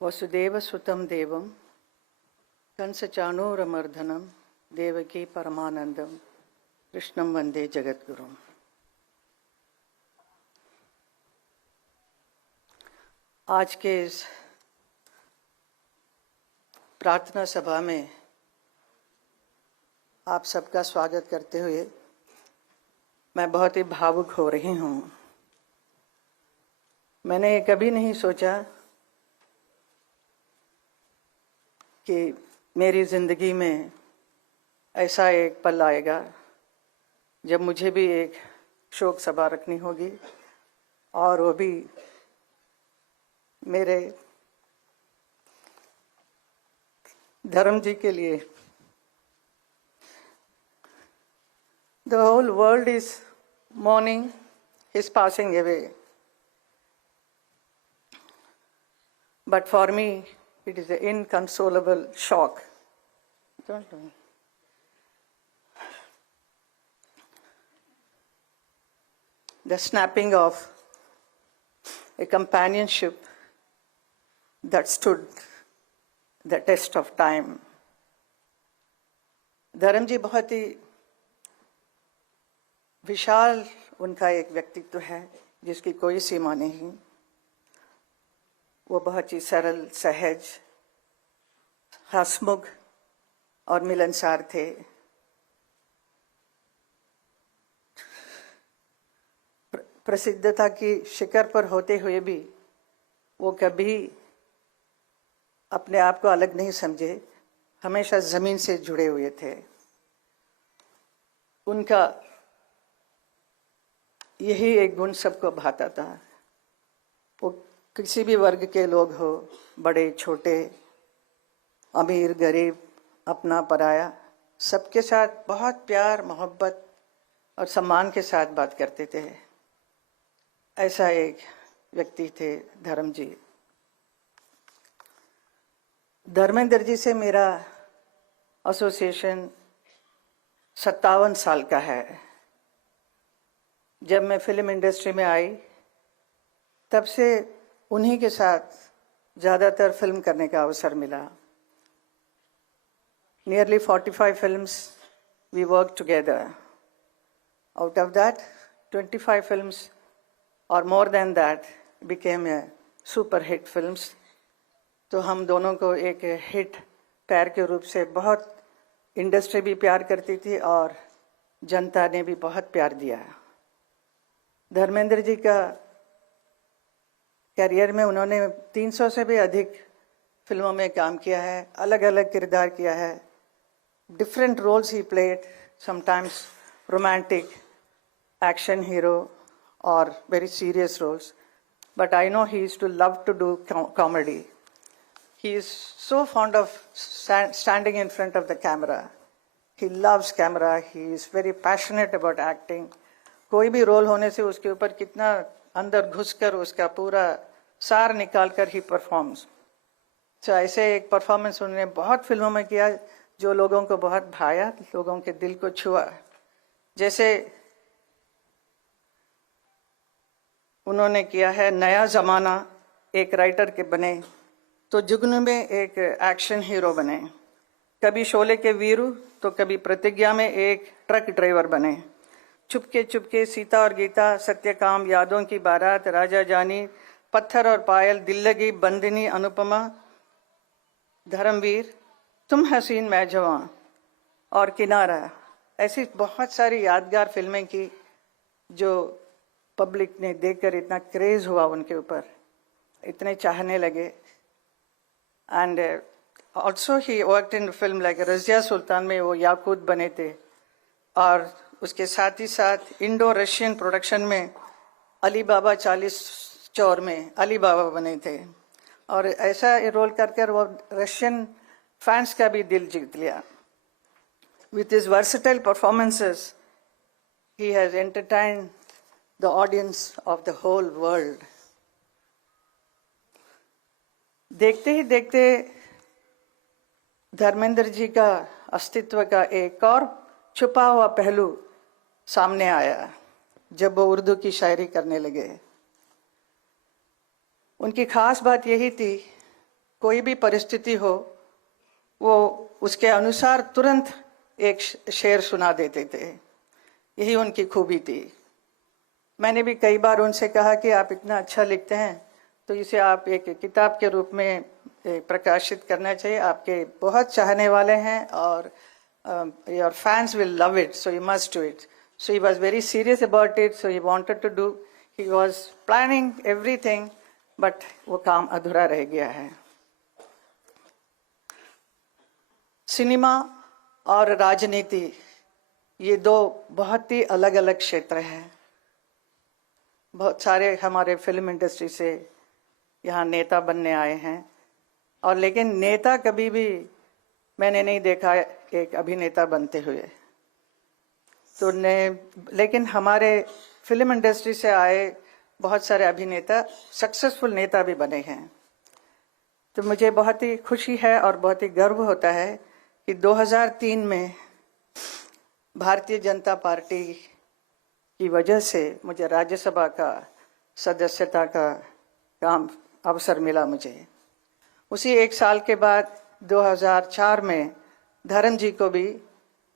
वसुदेवसुतं देवं कंसचाणूरमर्दनं देवकी परमानंदम कृष्णं वंदे जगद्गुरुम्। आज के इस प्रार्थना सभा में आप सबका स्वागत करते हुए मैं बहुत ही भावुक हो रही हूँ। मैंने कभी नहीं सोचा कि मेरी जिंदगी में ऐसा एक पल आएगा जब मुझे भी एक शोक सभा रखनी होगी, और वो भी मेरे धर्म जी के लिए। The whole world is mourning his passing away, but for me it is an inconsolable shock. Don't know. The snapping of a companionship that stood the test of time. धर्म जी बहुत ही विशाल उनका एक व्यक्तित्व है जिसकी कोई सीमा नहीं। वो बहुत ही सरल, सहज, हंसमुख और मिलनसार थे। प्रसिद्धता की शिखर पर होते हुए भी वो कभी अपने आप को अलग नहीं समझे, हमेशा जमीन से जुड़े हुए थे। उनका यही एक गुण सबको भाता था। वो किसी भी वर्ग के लोग हो, बड़े छोटे, अमीर गरीब, अपना पराया, सबके साथ बहुत प्यार मोहब्बत और सम्मान के साथ बात करते थे। ऐसा एक व्यक्ति थे धर्म जी। धर्मेंद्र जी से मेरा एसोसिएशन 57 साल का है। जब मैं फिल्म इंडस्ट्री में आई तब से उन्हीं के साथ ज़्यादातर फिल्म करने का अवसर मिला। Nearly 45 films we worked together. Out of that, 25 films or more than that became a super hit films. तो हम दोनों को एक हिट पैर के रूप से बहुत इंडस्ट्री भी प्यार करती थी और जनता ने भी बहुत प्यार दिया। धर्मेंद्र जी का करियर में उन्होंने 300 से भी अधिक फिल्मों में काम किया है, अलग अलग किरदार किया है। Different roles he played, sometimes romantic, action hero और very serious roles, but I know he used to love to do comedy. He is so fond of standing in front of the camera. He loves camera. He is very passionate about acting. कोई भी role होने से उसके ऊपर कितना अंदर घुसकर उसका पूरा सार निकाल कर ही परफॉर्म्स। तो ऐसे एक परफॉर्मेंस उन्होंने बहुत फिल्मों में किया जो लोगों को बहुत भाया, लोगों के दिल को छुआ। जैसे उन्होंने किया है नया जमाना, एक राइटर के बने, तो जुगनू में एक एक्शन हीरो बने, कभी शोले के वीरू तो कभी प्रतिज्ञा में एक ट्रक ड्राइवर बने, चुपके चुपके सीता और गीता, सत्यकाम, यादों की बारात, राजा जानी, पत्थर और पायल, दिल लगी, बंदिनी, अनुपमा, धर्मवीर, तुम हसीन मैं जवां और किनारा। ऐसी बहुत सारी यादगार फिल्में की जो पब्लिक ने देखकर इतना क्रेज हुआ उनके ऊपर, इतने चाहने लगे। And also he worked in a film like Razia सुल्तान में वो याकूत बने थे, और उसके साथ ही साथ इंडो रशियन प्रोडक्शन में अली बाबा 40 चौर में अली बाबा बने थे, और ऐसा रोल कर वो रशियन फैंस का भी दिल जीत लिया। With his versatile performances, he has entertained the audience of the whole world. देखते ही देखते धर्मेंद्र जी का अस्तित्व का एक और छुपा हुआ पहलू सामने आया जब वो उर्दू की शायरी करने लगे। उनकी खास बात यही थी कोई भी परिस्थिति हो वो उसके अनुसार तुरंत एक शेर सुना देते थे। यही उनकी खूबी थी। मैंने भी कई बार उनसे कहा कि आप इतना अच्छा लिखते हैं तो इसे आप एक किताब के रूप में प्रकाशित करना चाहिए। आपके बहुत चाहने वाले हैं और your fans will love it, so you must do it. So he was very serious about it, so he wanted to do. He was planning everything, but वो काम अधूरा रह गया है। सिनेमा और राजनीति ये दो बहुत ही अलग अलग क्षेत्र हैं। बहुत सारे हमारे फिल्म इंडस्ट्री से यहाँ नेता बनने आए हैं, और लेकिन नेता कभी भी मैंने नहीं देखा एक अभिनेता बनते हुए। तो लेकिन हमारे फिल्म इंडस्ट्री से आए बहुत सारे अभिनेता सक्सेसफुल नेता भी बने हैं। तो मुझे बहुत ही खुशी है और बहुत ही गर्व होता है कि 2003 में भारतीय जनता पार्टी की वजह से मुझे राज्यसभा का सदस्यता का काम अवसर मिला मुझे। उसी एक साल के बाद 2004 में धर्म जी को भी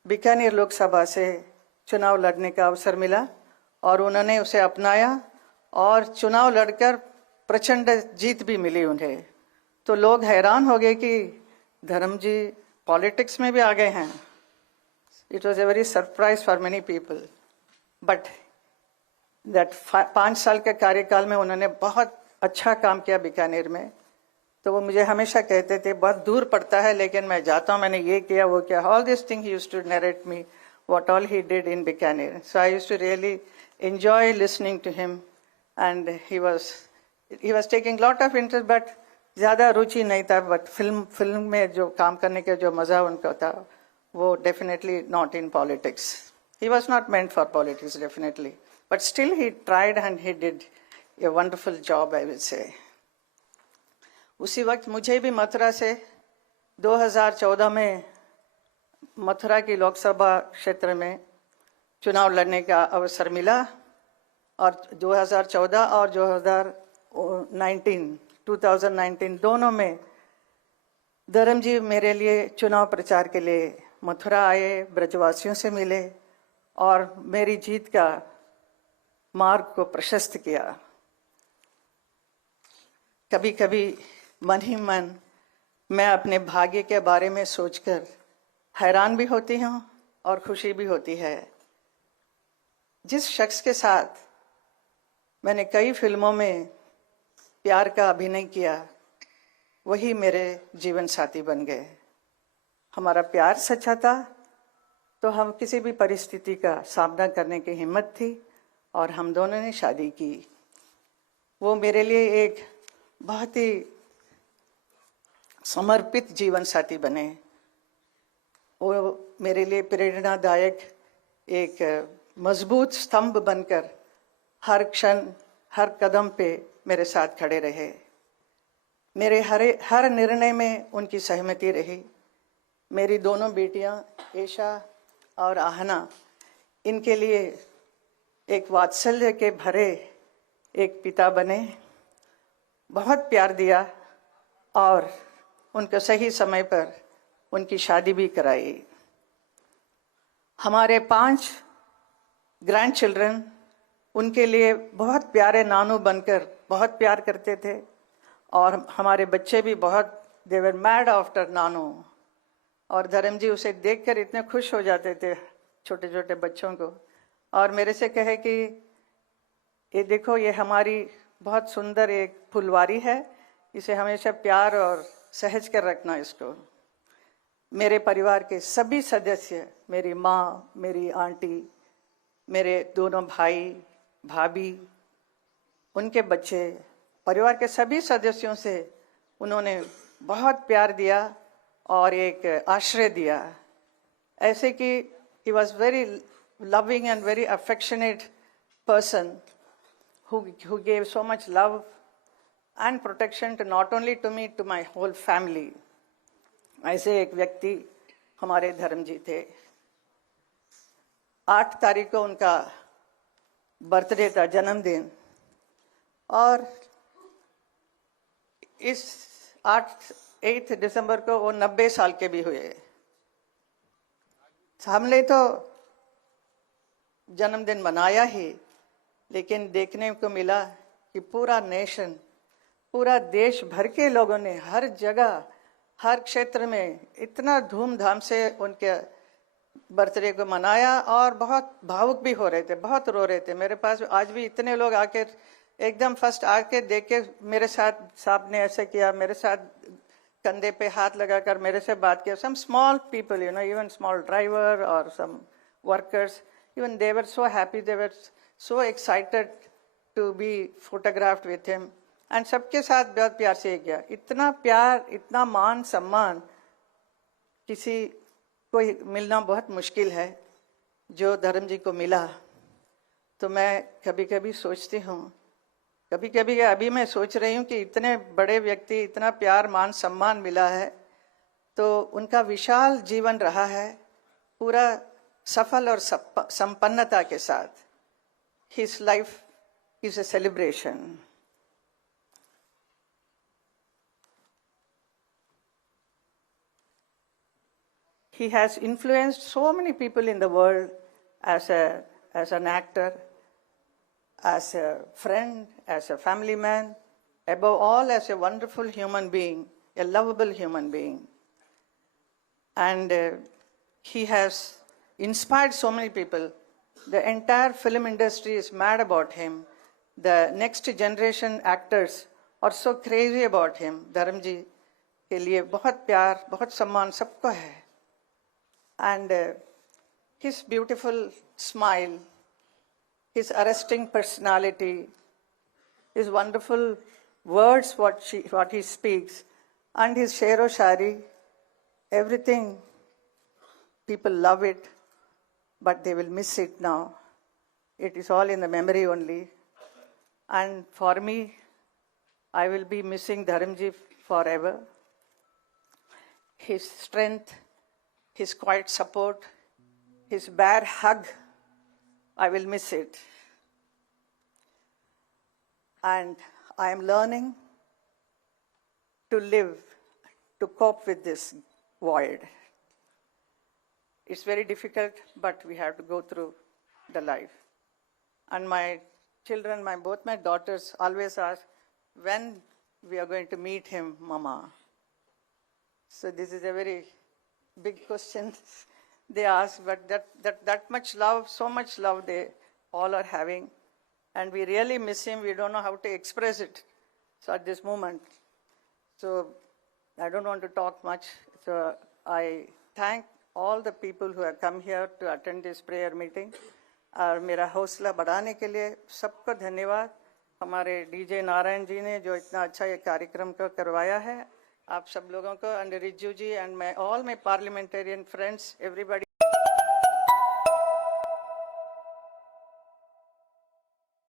बीकानेर लोकसभा से चुनाव लड़ने का अवसर मिला और उन्होंने उसे अपनाया और चुनाव लड़कर प्रचंड जीत भी मिली उन्हें। तो लोग हैरान हो गए कि धर्म जी पॉलिटिक्स में भी आ गए हैं। It was a very surprise for many people, but that 5 साल के कार्यकाल में उन्होंने बहुत अच्छा काम किया बीकानेर में। तो वो मुझे हमेशा कहते थे बहुत दूर पड़ता है लेकिन मैं जाता हूँ, मैंने ये किया वो किया। All this thing he used to narrate me what all he did in Bikaner. So I used to really enjoy listening to him and he was taking lot of interest, but ज़्यादा रुचि नहीं था। बट फिल्म में जो काम करने का जो मज़ा उनका था वो definitely not in politics. He was not meant for politics definitely, but still he tried and he did a wonderful job I will say. उसी वक्त मुझे भी मथुरा से 2014 में मथुरा की लोकसभा क्षेत्र में चुनाव लड़ने का अवसर मिला, और 2014 और 2019 दोनों में धर्म जी मेरे लिए चुनाव प्रचार के लिए मथुरा आए, ब्रजवासियों से मिले और मेरी जीत का मार्ग को प्रशस्त किया। कभी कभी मन ही मन मैं अपने भाग्य के बारे में सोचकर हैरान भी होती हूँ और खुशी भी होती है। जिस शख्स के साथ मैंने कई फिल्मों में प्यार का अभिनय किया वही मेरे जीवन साथी बन गए। हमारा प्यार सच्चा था तो हम किसी भी परिस्थिति का सामना करने की हिम्मत थी और हम दोनों ने शादी की। वो मेरे लिए एक बहुत ही समर्पित जीवन साथी बने। वो मेरे लिए प्रेरणादायक एक मजबूत स्तंभ बनकर हर क्षण हर कदम पे मेरे साथ खड़े रहे। मेरे हर निर्णय में उनकी सहमति रही। मेरी दोनों बेटियां ईशा और आहना, इनके लिए एक वात्सल्य के भरे एक पिता बने, बहुत प्यार दिया और उनको सही समय पर उनकी शादी भी कराई। हमारे 5 ग्रैंड चिल्ड्रन उनके लिए बहुत प्यारे नानू बनकर बहुत प्यार करते थे, और हमारे बच्चे भी बहुत दे वर मैड आफ्टर नानू। और धर्म जी उसे देखकर इतने खुश हो जाते थे छोटे छोटे बच्चों को, और मेरे से कहे कि ये देखो ये हमारी बहुत सुंदर एक फुलवारी है, इसे हमेशा प्यार और सहज कर रखना इसको। मेरे परिवार के सभी सदस्य, मेरी माँ, मेरी आंटी, मेरे दोनों भाई भाभी, उनके बच्चे, परिवार के सभी सदस्यों से उन्होंने बहुत प्यार दिया और एक आश्रय दिया। ऐसे कि he was very loving and very affectionate person who gave so much love and protection to not only to me, to my whole family. ऐसे एक व्यक्ति हमारे धर्म जी थे। 8 तारीख को उनका बर्थडे था, जन्मदिन, और इस 8 दिसंबर को वो 90 साल के भी हुए। हमने तो जन्मदिन मनाया ही, लेकिन देखने को मिला कि पूरा नेशन, पूरा देश भर के लोगों ने हर जगह, हर क्षेत्र में इतना धूमधाम से उनके बर्थडे को मनाया और बहुत भावुक भी हो रहे थे, बहुत रो रहे थे। मेरे पास आज भी इतने लोग आके एकदम फर्स्ट आके देख के मेरे साथ, साहब ने ऐसे किया, मेरे साथ कंधे पे हाथ लगाकर मेरे से बात किया। Some small people, even small driver और some workers, even they were so happy, they were so excited to be photographed with him. And सबके साथ बहुत प्यार से किया। इतना प्यार, इतना मान सम्मान किसी को मिलना बहुत मुश्किल है, जो धर्म जी को मिला। तो मैं कभी कभी सोचती हूँ, कभी कभी अभी मैं सोच रही हूँ कि इतने बड़े व्यक्ति, इतना प्यार मान सम्मान मिला है, तो उनका विशाल जीवन रहा है, पूरा सफल और संपन्नता के साथ। His life is a celebration. He has influenced so many people in the world as an actor, as a friend, as a family man, above all as a wonderful human being, a lovable human being. And he has inspired so many people. The entire film industry is mad about him. The next generation actors are so crazy about him. धर्म जी के लिए बहुत प्यार, बहुत सम्मान सबको है। And his beautiful smile, his arresting personality, his wonderful words, what he speaks, and his shero shari, everything, people love it, but they will miss it now. It is all in the memory only. And for me, I will be missing Dharamji forever. His strength, his quiet support, his bare hug, I will miss it. And I am learning to live, to cope with this void. It's very difficult, but we have to go through the life. And my children, both my daughters always ask, when we are going to meet him, Mama? So this is a very big question they ask, but that much love, so much love they all are having, and we really miss him. We don't know how to express it. So at this moment, so I don't want to talk much. So I thank all the people who have come here to attend this prayer meeting. और मेरा हौसला बढ़ाने के लिए सबको धन्यवाद। हमारे DJ Narayan ji ने जो इतना अच्छा ये कार्यक्रम को करवाया है, आप सब लोगों को, and Rijiju ji and all my parliamentarian friends, everybody.